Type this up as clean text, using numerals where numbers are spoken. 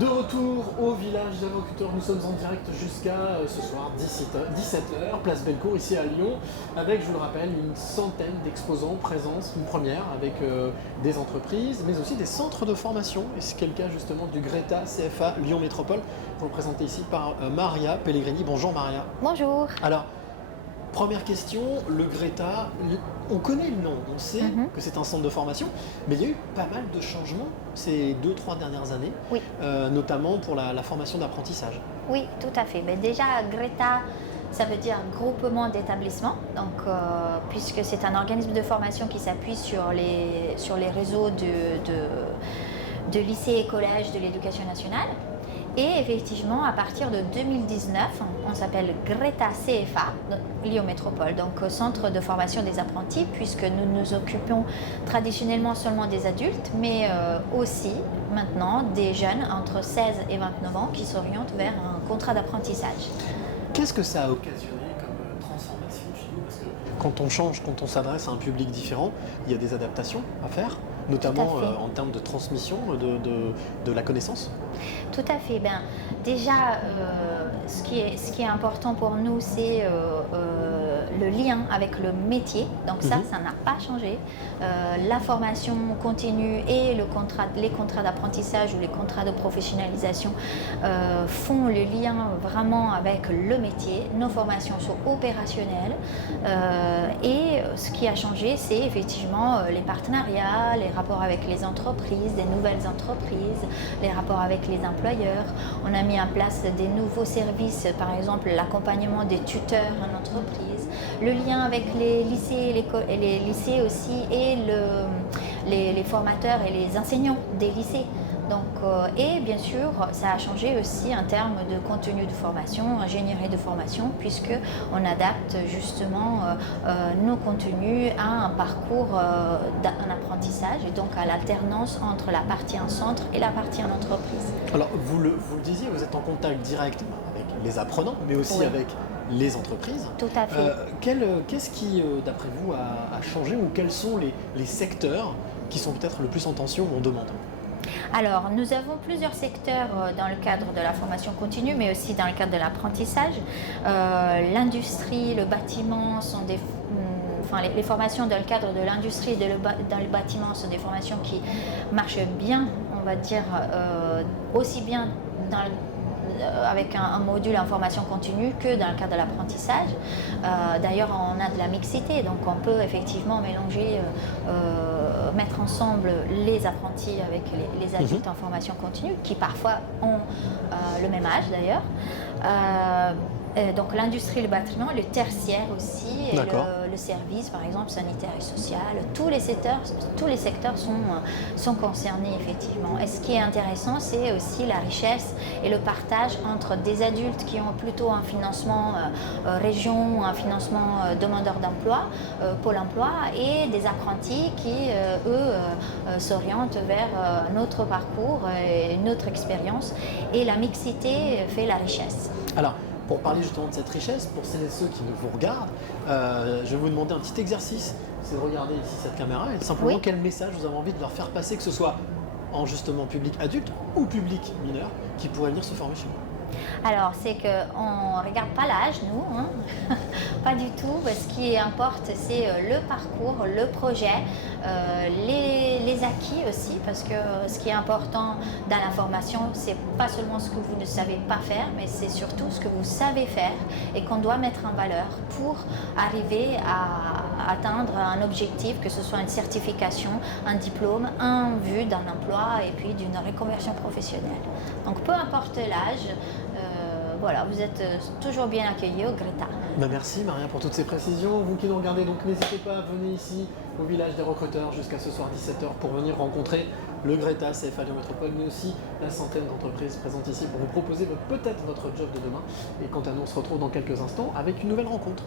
De retour au village des recruteurs, nous sommes en direct jusqu'à ce soir 17h, place Bellecour ici à Lyon, avec, je vous le rappelle, une centaine d'exposants présents, une première avec des entreprises, mais aussi des centres de formation, et c'est le cas justement du Greta CFA Lyon Métropole, représenté ici par Maria Pellegrini. Bonjour Maria. Bonjour. Alors, première question, le Greta, on connaît le nom, on sait que c'est un centre de formation, mais il y a eu pas mal de changements ces 2-3 dernières années, Oui. Notamment pour la formation d'apprentissage. Oui, tout à fait. Mais déjà, Greta, ça veut dire groupement d'établissements. Donc, puisque c'est un organisme de formation qui s'appuie sur les réseaux de lycées et collèges de l'éducation nationale. Et effectivement, à partir de 2019, on s'appelle Greta CFA, Lyon Métropole, donc centre de formation des apprentis, puisque nous nous occupons traditionnellement seulement des adultes, mais aussi maintenant des jeunes entre 16 et 29 ans qui s'orientent vers un contrat d'apprentissage. Qu'est-ce que ça a occasionné comme transformation chez nous? Parce que quand on change, quand on s'adresse à un public différent, il y a des adaptations à faire, notamment en termes de transmission de la connaissance. Tout à fait. Ben, déjà, ce qui est important pour nous, c'est le lien avec le métier. Donc ça n'a pas changé. La formation continue et les contrats d'apprentissage ou les contrats de professionnalisation font le lien vraiment avec le métier. Nos formations sont opérationnelles. Et ce qui a changé, c'est effectivement les partenariats, les rapports avec les entreprises, des nouvelles entreprises, les rapports avec les employeurs. On a mis en place des nouveaux services, par exemple l'accompagnement des tuteurs en entreprise, le lien avec les lycées, les lycées aussi et les formateurs et les enseignants des lycées. Donc, et bien sûr, ça a changé aussi en termes de contenu de formation, ingénierie de formation, puisque on adapte justement nos contenus à un parcours en apprentissage et donc à l'alternance entre la partie en centre et la partie en entreprise. Alors, vous le disiez, vous êtes en contact direct avec les apprenants, mais aussi avec les entreprises. Tout à fait. Qu'est-ce qui, d'après vous, a changé ou quels sont les secteurs qui sont peut-être le plus en tension ou en demande? Alors, nous avons plusieurs secteurs dans le cadre de la formation continue, mais aussi dans le cadre de l'apprentissage. L'industrie, le bâtiment sont les formations dans le cadre de l'industrie et dans le bâtiment sont des formations qui marchent bien, on va dire, aussi bien avec un module en formation continue que dans le cadre de l'apprentissage. D'ailleurs, on a de la mixité, donc on peut effectivement mélanger, mettre ensemble les apprentis avec les adultes en formation continue, qui parfois ont le même âge d'ailleurs. Donc l'industrie, le bâtiment, le tertiaire aussi, et le service par exemple, sanitaire et social, tous les secteurs sont concernés effectivement. Et ce qui est intéressant, c'est aussi la richesse et le partage entre des adultes qui ont plutôt un financement région, un financement demandeur d'emploi, Pôle emploi, et des apprentis qui, eux, s'orientent vers un autre parcours, une autre expérience, et la mixité fait la richesse. Alors, pour parler justement de cette richesse, pour celles et ceux qui nous vous regardent, je vais vous demander un petit exercice, c'est de regarder ici cette caméra et simplement quel message vous avez envie de leur faire passer, que ce soit en justement public adulte ou public mineur, qui pourrait venir se former chez vous. Alors, c'est qu'on ne regarde pas l'âge, nous, pas du tout. Ce qui importe, c'est le parcours, le projet, les acquis aussi, parce que ce qui est important dans la formation, c'est pas seulement ce que vous ne savez pas faire, mais c'est surtout ce que vous savez faire et qu'on doit mettre en valeur pour arriver à atteindre un objectif, que ce soit une certification, un diplôme, en vue d'un emploi et puis d'une reconversion professionnelle. Donc, peu importe l'âge, voilà, vous êtes toujours bien accueillis au Greta. Merci Maria pour toutes ces précisions. Vous qui nous regardez, donc n'hésitez pas à venir ici au village des recruteurs jusqu'à ce soir 17h pour venir rencontrer le Greta CFA Lyon Métropole, mais aussi la centaine d'entreprises présentes ici pour vous proposer peut-être votre job de demain. Et quant à nous, on se retrouve dans quelques instants avec une nouvelle rencontre.